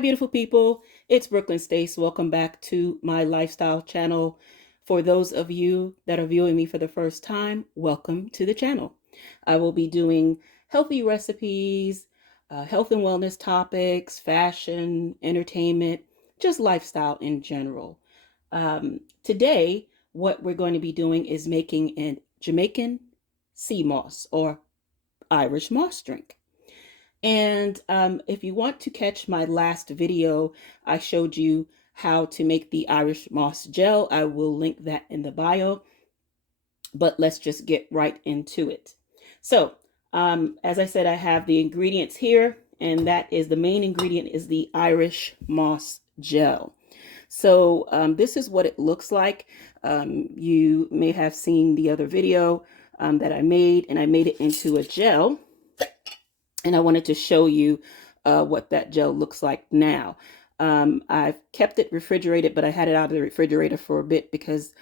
beautiful people. It's BROOKLYNSTACE. Welcome back to my lifestyle channel. For those of you that are viewing me for the first time, welcome to the channel. I will be doing healthy recipes, health and wellness topics, fashion, entertainment, just lifestyle in general. Today, what we're going to be doing is making a Jamaican sea moss or Irish moss drink. And if you want to catch my last video, I showed you how to make the Irish moss gel. I will link that in the bio, but let's just get right into it. So as I said, I have the ingredients here, and that is the main ingredient is the Irish moss gel. So this is what it looks like. You may have seen the other video that I made, and I made it into a gel. And I wanted to show you what that gel looks like now. I've kept it refrigerated, but I had it out of the refrigerator for a bit because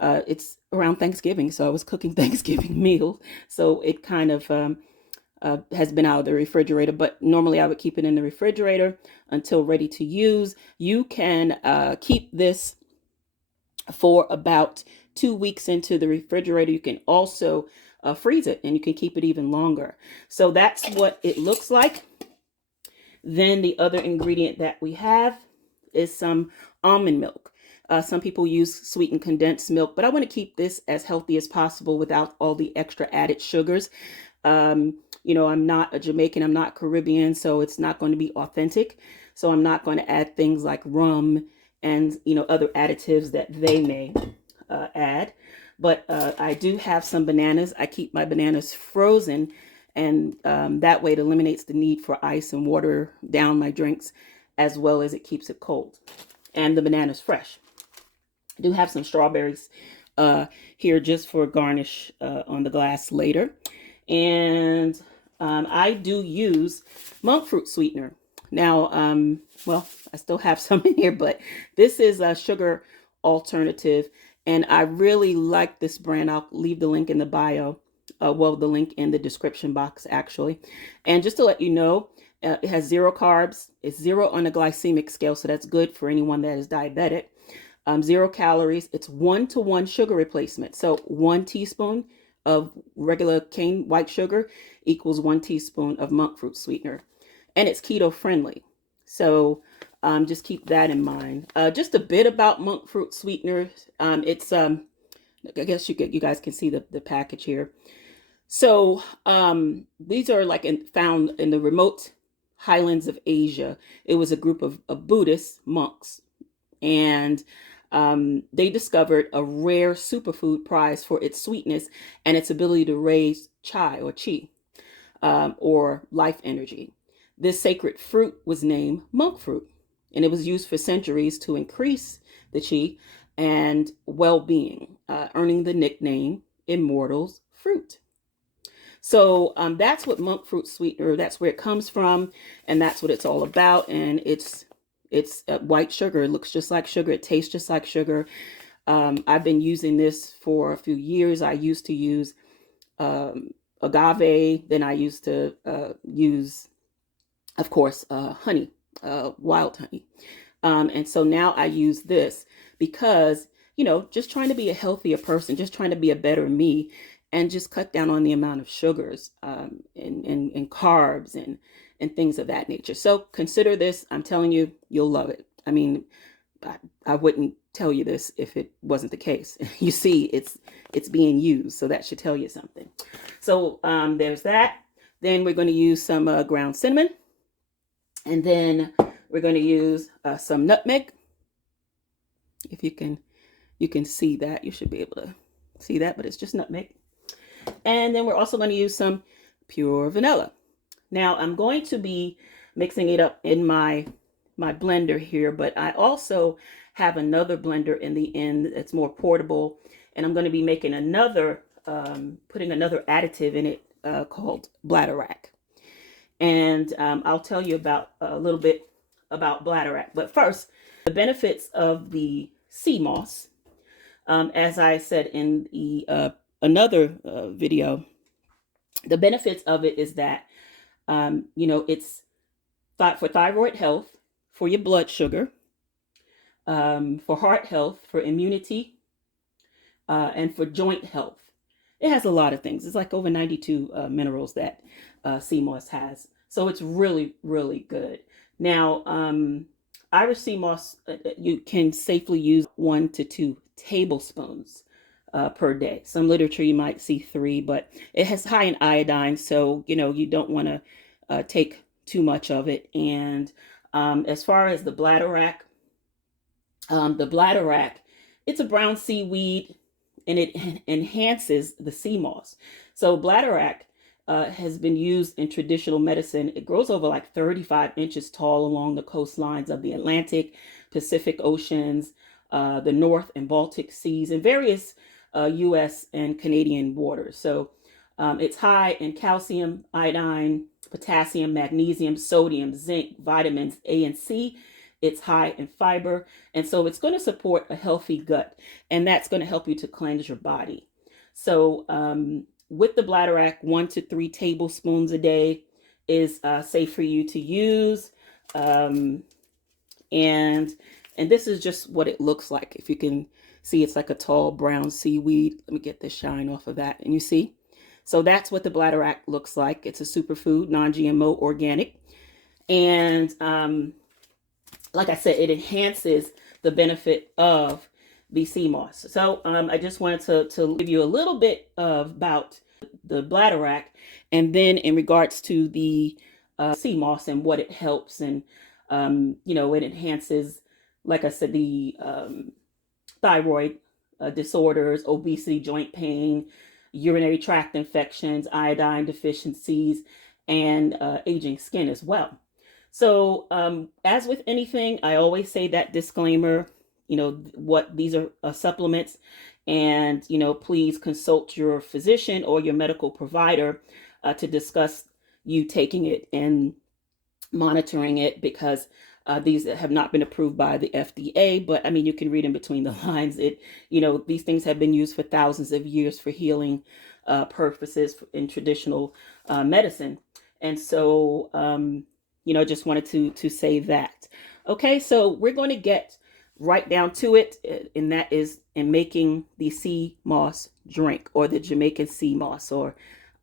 it's around Thanksgiving. So I was cooking Thanksgiving meals. So it kind of has been out of the refrigerator, but normally I would keep it in the refrigerator until ready to use. You can keep this for about 2 weeks into the refrigerator. You can also freeze it, and you can keep it even longer. So that's what it looks like. Then the other ingredient that we have is some almond milk. Some people use sweetened condensed milk, but I want to keep this as healthy as possible without all the extra added sugars. You know, I'm not a Jamaican, I'm not Caribbean, so it's not going to be authentic. So I'm not going to add things like rum and, you know, other additives that they may add. But I do have some bananas. I keep my bananas frozen, and that way it eliminates the need for ice and water down my drinks, as well as it keeps it cold. And the banana's fresh. I do have some strawberries here just for garnish on the glass later. And I do use monk fruit sweetener. Now, well, I still have some in here, but this is a sugar alternative. And I really like this brand. I'll leave the link in the bio. Well, the link in the description box, actually. And just to let you know, it has 0 carbs. It's 0 on the glycemic scale, so that's good for anyone that is diabetic. 0 calories. It's 1-to-1 sugar replacement. So 1 teaspoon of regular cane white sugar equals 1 teaspoon of monk fruit sweetener. And it's keto friendly. So just keep that in mind. Just a bit about monk fruit sweetener. It's I guess you guys can see the package here. So these are like found in the remote highlands of Asia. It was a group of Buddhist monks, and they discovered a rare superfood prized for its sweetness and its ability to raise chi or life energy. This sacred fruit was named monk fruit, and it was used for centuries to increase the chi and well-being, earning the nickname Immortal's Fruit. So that's what monk fruit sweetener, that's where it comes from, and that's what it's all about. And it's white sugar. It looks just like sugar. It tastes just like sugar. I've been using this for a few years. I used to use agave. Then I used to use, of course, honey, wild honey. And so now I use this because, you know, just trying to be a healthier person, just trying to be a better me, and just cut down on the amount of sugars and carbs and things of that nature. So consider this. I'm telling you, you'll love it. I mean, I wouldn't tell you this if it wasn't the case. You see, it's being used, so that should tell you something. So there's that. Then we're going to use some ground cinnamon. And then we're going to use some nutmeg. If you can see that, you should be able to see that, but it's just nutmeg. And then we're also going to use some pure vanilla. Now I'm going to be mixing it up in my blender here, but I also have another blender in the end that's more portable, and I'm going to be making another, putting another additive in it called Bladderrack. And I'll tell you about a little bit about Bladderrack. But first, the benefits of the sea moss. As I said in the another video, the benefits of it is that you know, it's for thyroid health, for your blood sugar, for heart health, for immunity, and for joint health. It has a lot of things. It's like over 92 minerals that sea moss has. So it's really, really good. Now, Irish sea moss, you can safely use 1 to 2 tablespoons per day. Some literature you might see 3, but it has high in iodine, so you don't want to take too much of it. And as far as the bladderrack, it's a brown seaweed, and it enhances the sea moss. So bladderrack has been used in traditional medicine. It grows over like 35 inches tall along the coastlines of the Atlantic, Pacific Oceans, the North and Baltic Seas, and various U.S. and Canadian waters. So it's high in calcium, iodine, potassium, magnesium, sodium, zinc, vitamins A and C. It's high in fiber, and so it's going to support a healthy gut, and that's going to help you to cleanse your body. So with the bladderrack, 1 to 3 tablespoons a day is safe for you to use. And this is just what it looks like. If you can see, it's like a tall brown seaweed. Let me get the shine off of that. And you see? So that's what the bladderrack looks like. It's a superfood, non-GMO, organic. And like I said, it enhances the benefit of the sea moss. So I just wanted to give you a little bit about the bladderrack, and then in regards to the sea moss and what it helps, and it enhances, like I said, the thyroid disorders, obesity, joint pain, urinary tract infections, iodine deficiencies, and aging skin as well. So as with anything, I always say that disclaimer, what these are supplements, and, please consult your physician or your medical provider to discuss you taking it and monitoring it, because these have not been approved by the FDA. But I mean, you can read in between the lines. These things have been used for thousands of years for healing purposes in traditional medicine. And so, just wanted to say that. Okay, so we're going to get right down to it, and that is in making the sea moss drink, or the Jamaican sea moss, or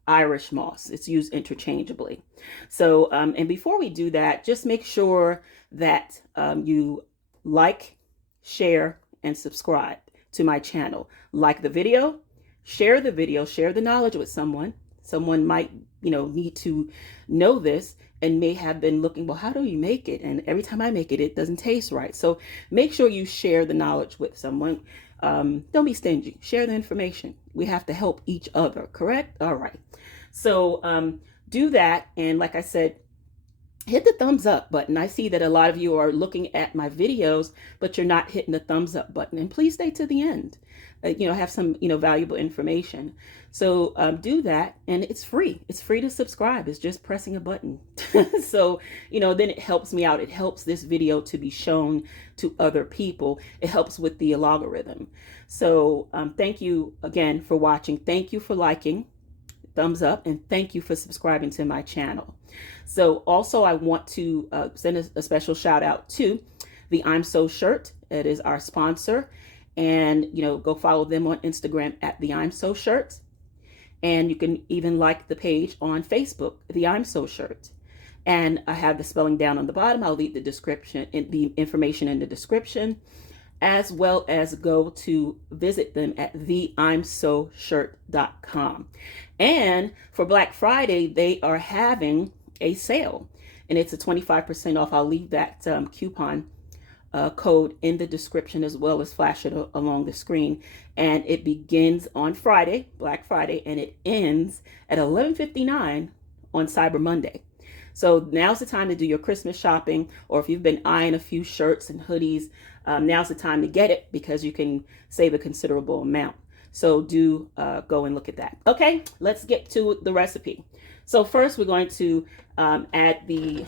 Irish moss. It's used interchangeably. So, and before we do that, just make sure that you like, share, and subscribe to my channel. Like the video, share the knowledge with someone. Someone might, need to know this, and may have been looking, well, how do you make it? And every time I make it, it doesn't taste right. So make sure you share the knowledge with someone. Don't be stingy. Share the information. We have to help each other, correct? All right. So do that. And like I said, hit the thumbs up button. I see that a lot of you are looking at my videos, but you're not hitting the thumbs up button. And please stay to the end. Have some, valuable information. So do that, and it's free. It's free to subscribe. It's just pressing a button. So, then it helps me out. It helps this video to be shown to other people. It helps with the algorithm. So thank you again for watching. Thank you for liking, thumbs up, and thank you for subscribing to my channel. So also, I want to send a special shout out to the I'm So shirt. It is our sponsor. And, go follow them on Instagram at the I'm So shirt. And you can even like the page on Facebook, the I'm So shirt. And I have the spelling down on the bottom. I'll leave the description, the information in the description, as well as go to visit them at theimsoshirt.com. And for Black Friday, they are having a sale, and it's a 25% off. I'll leave that coupon code in the description, as well as flash it along the screen. And it begins on Friday, Black Friday, and it ends at 11:59 on Cyber Monday. So now's the time to do your Christmas shopping, or if you've been eyeing a few shirts and hoodies, now's the time to get it, because you can save a considerable amount. So do go and look at that. Okay, let's get to the recipe. So first, we're going to add the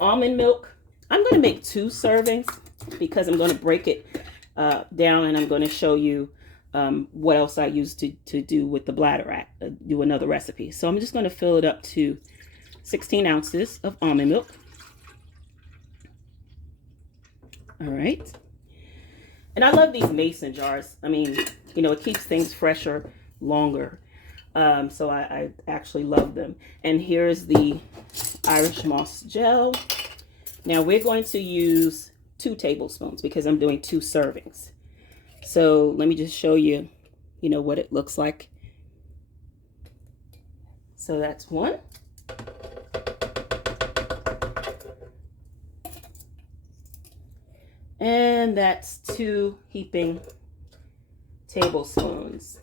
almond milk. I'm going to make 2 servings because I'm going to break it down, and I'm going to show you what else I use to do with the Bladderrack, do another recipe. So I'm just going to fill it up to 16 ounces of almond milk. All right. And I love these mason jars. I mean, you know, it keeps things fresher longer. So I actually love them. And here's the Irish moss gel. Now we're going to use 2 tablespoons because I'm doing 2 servings. So let me just show you, you know, what it looks like. So that's 1. And that's 2 heaping tablespoons.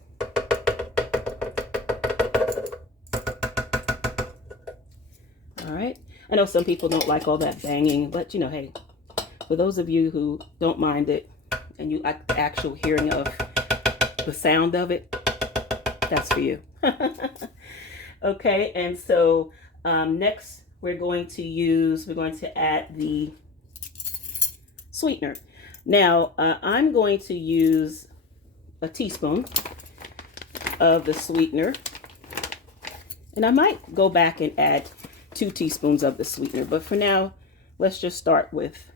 All right. I know some people don't like all that banging, but you know, hey, for those of you who don't mind it and you like the actual hearing of the sound of it, that's for you. Okay, and so next we're going to add the sweetener. Now I'm going to use a teaspoon of the sweetener, and I might go back and add 2 teaspoons of the sweetener, but for now let's just start with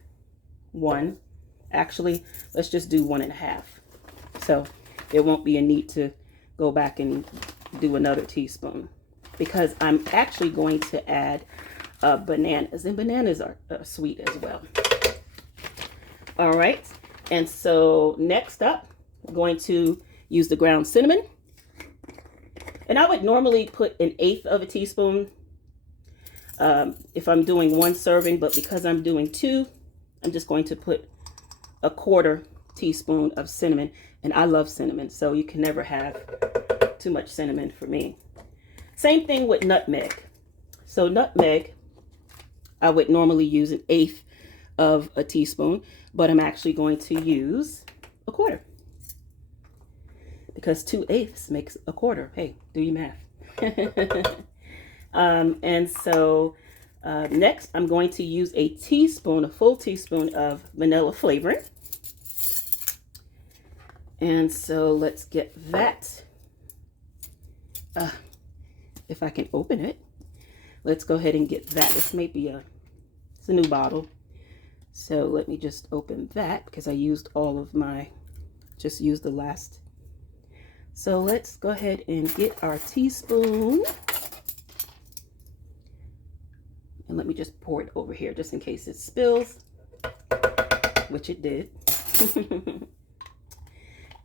1. Actually, let's just do 1.5, so there won't be a need to go back and do another teaspoon, because I'm actually going to add bananas, and bananas are sweet as well. All right, and so next up, I'm going to use the ground cinnamon, and I would normally put 1/8 of a teaspoon if I'm doing 1 serving, but because I'm doing 2, I'm just going to put 1/4 teaspoon of cinnamon, and I love cinnamon, so you can never have too much cinnamon for me. Same thing with nutmeg. So nutmeg, I would normally use 1/8 of a teaspoon, but I'm actually going to use 1/4 because 2/8 makes 1/4. Hey, do your math. And so next I'm going to use a full teaspoon of vanilla flavoring. And so let's get that. If I can open it, let's go ahead and get that. This may be it's a new bottle. So let me just open that because I used all of just used the last. So let's go ahead and get our teaspoon. And let me just pour it over here just in case it spills, which it did.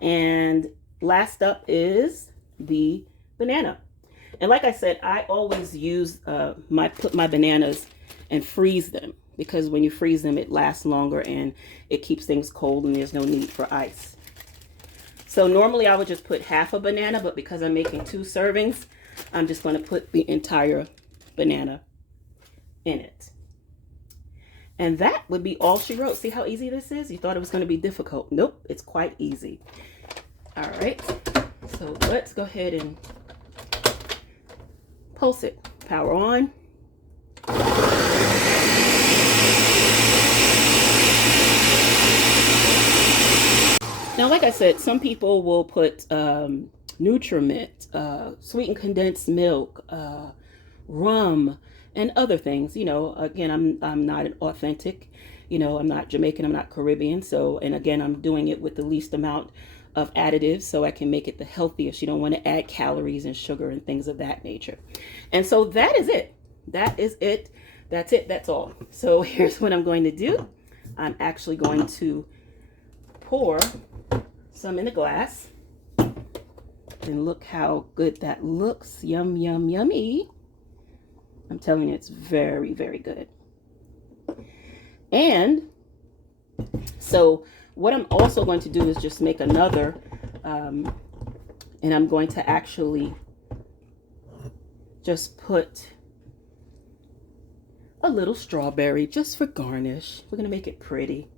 And last up is the banana. And like I said, I always use put my bananas and freeze them, because when you freeze them, it lasts longer and it keeps things cold and there's no need for ice. So normally I would just put half a banana, but because I'm making 2 servings, I'm just going to put the entire banana in it. And that would be all she wrote. See how easy this is? You thought it was going to be difficult. Nope, it's quite easy. All right, so let's go ahead and pulse it. Power on. Now, like I said, some people will put Nutriment, sweetened condensed milk, rum, and other things. You know, again, I'm not an authentic, you know, I'm not Jamaican, I'm not Caribbean. So, and again, I'm doing it with the least amount of additives so I can make it the healthiest. You don't want to add calories and sugar and things of that nature. And so that is it. That is it. That's it. That's all. So here's what I'm going to do. I'm actually going to pour some in the glass. And look how good that looks. Yum, yum, yummy. I'm telling you, it's very, very good. And so what I'm also going to do is just make another, and I'm going to actually just put a little strawberry just for garnish. We're going to make it pretty.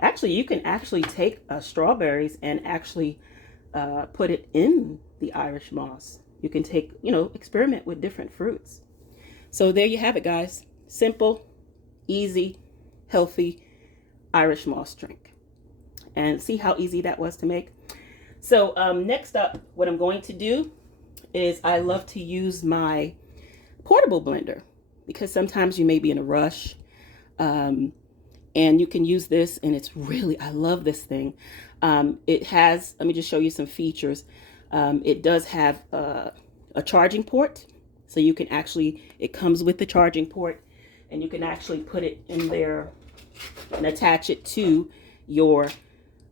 Actually, you can actually take strawberries and actually put it in the Irish moss. You can take, you know, experiment with different fruits. So there you have it, guys. Simple, easy, healthy Irish moss drink. And see how easy that was to make. So next up, what I'm going to do is I love to use my portable blender, because sometimes you may be in a rush And you can use this, and it's really, I love this thing. It has, let me just show you some features. It does have a charging port. So you can actually, it comes with the charging port, and you can actually put it in there and attach it to your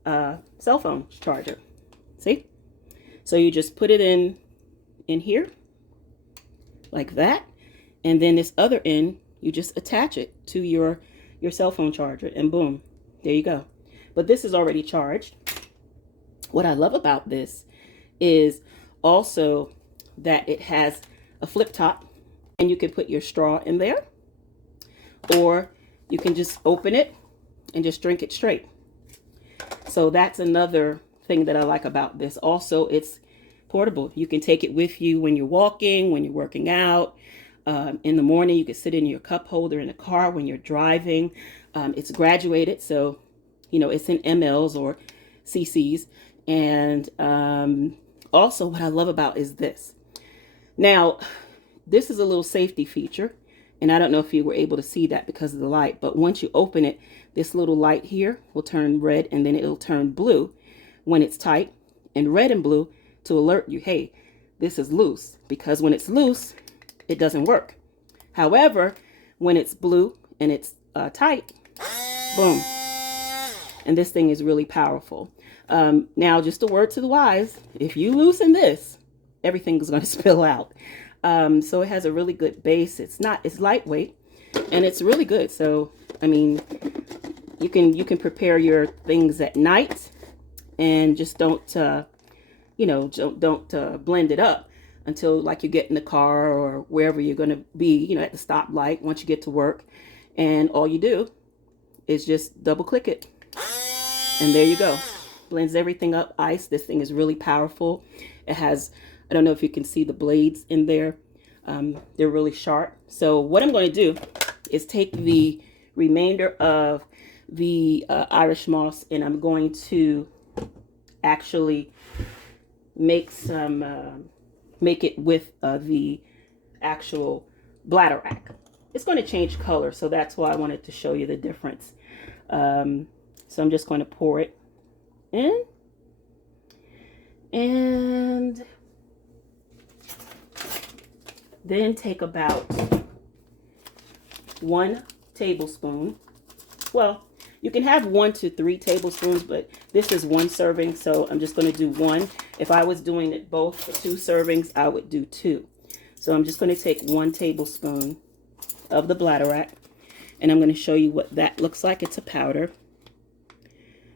cell phone charger. See? So you just put it in here like that, and then this other end, you just attach it to your cell phone charger, and boom, there you go. But this is already charged. What I love about this is also that it has a flip top, and you can put your straw in there, or you can just open it and just drink it straight. So that's another thing that I like about this. Also, it's portable. You can take it with you when you're walking, when you're working out. In the morning, you can sit in your cup holder in the car when you're driving. It's graduated, so it's in mLs or cc's. And also what I love about is this. Now, this is a little safety feature, and I don't know if you were able to see that because of the light, but once you open it, this little light here will turn red, and then it'll turn blue when it's tight, and red and blue to alert you, hey, this is loose, because when it's loose, it doesn't work. However, when it's blue and it's tight, boom. And this thing is really powerful. Now, just a word to the wise, if you loosen this, everything is going to spill out. So it has a really good base. It's lightweight, and it's really good. So, I mean, you can prepare your things at night, and just don't blend it up until like you get in the car or wherever you're going to be, at the stoplight once you get to work. And all you do is just double click it, and there you go. Blends everything up. Ice. This thing is really powerful. It has, I don't know if you can see the blades in there. They're really sharp. So what I'm going to do is take the remainder of the Irish moss, and I'm going to actually make it with the actual Bladderrack. It's going to change color, so that's why I wanted to show you the difference. So I'm just going to pour it in, and then take about 1 tablespoon. Well, you can have 1 to 3 tablespoons, but this is 1 serving, so I'm just going to do 1. If I was doing it both for 2 servings, I would do 2. So I'm just going to take 1 tablespoon of the Bladderrack, and I'm going to show you what that looks like. It's a powder,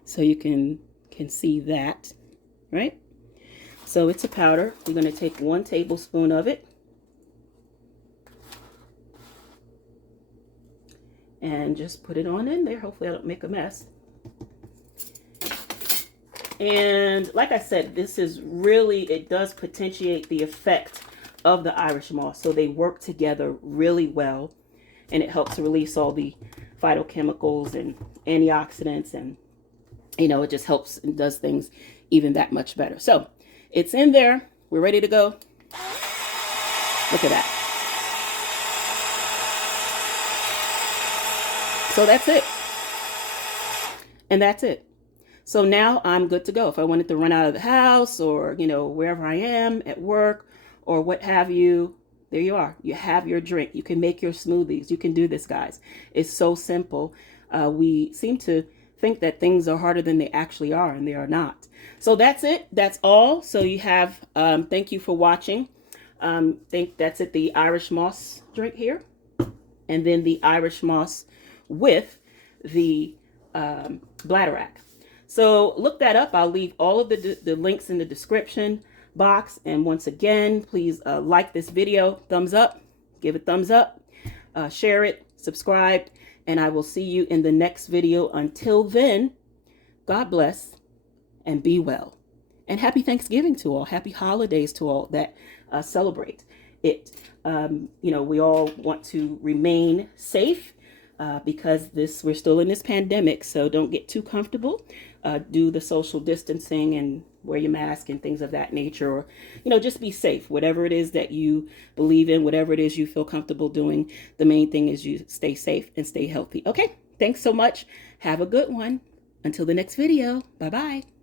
so you can see that, right? So it's a powder. We're going to take 1 tablespoon of it, and just put it on in there. Hopefully I don't make a mess. And like I said, this is really, it does potentiate the effect of the Irish moss. So they work together really well, and it helps release all the phytochemicals and antioxidants, and it just helps and does things even that much better. So it's in there. We're ready to go. Look at that. So that's it. And that's it. So now I'm good to go. If I wanted to run out of the house, or, wherever I am at work or what have you, there you are. You have your drink. You can make your smoothies. You can do this, guys. It's so simple. We seem to think that things are harder than they actually are, and they are not. So that's it. That's all. So you have, thank you for watching. Think that's it. The Irish moss drink here, and then the Irish moss with the Bladderrack. So look that up. I'll leave all of the links in the description box. And once again, please like this video, thumbs up, give it thumbs up, share it, subscribe, and I will see you in the next video. Until then, God bless and be well. And happy Thanksgiving to all. Happy holidays to all that celebrate it. We all want to remain safe because we're still in this pandemic. So don't get too comfortable. Do the social distancing and wear your mask and things of that nature, or, just be safe. Whatever it is that you believe in, whatever it is you feel comfortable doing, the main thing is you stay safe and stay healthy. Okay. Thanks so much. Have a good one. Until the next video. Bye-bye.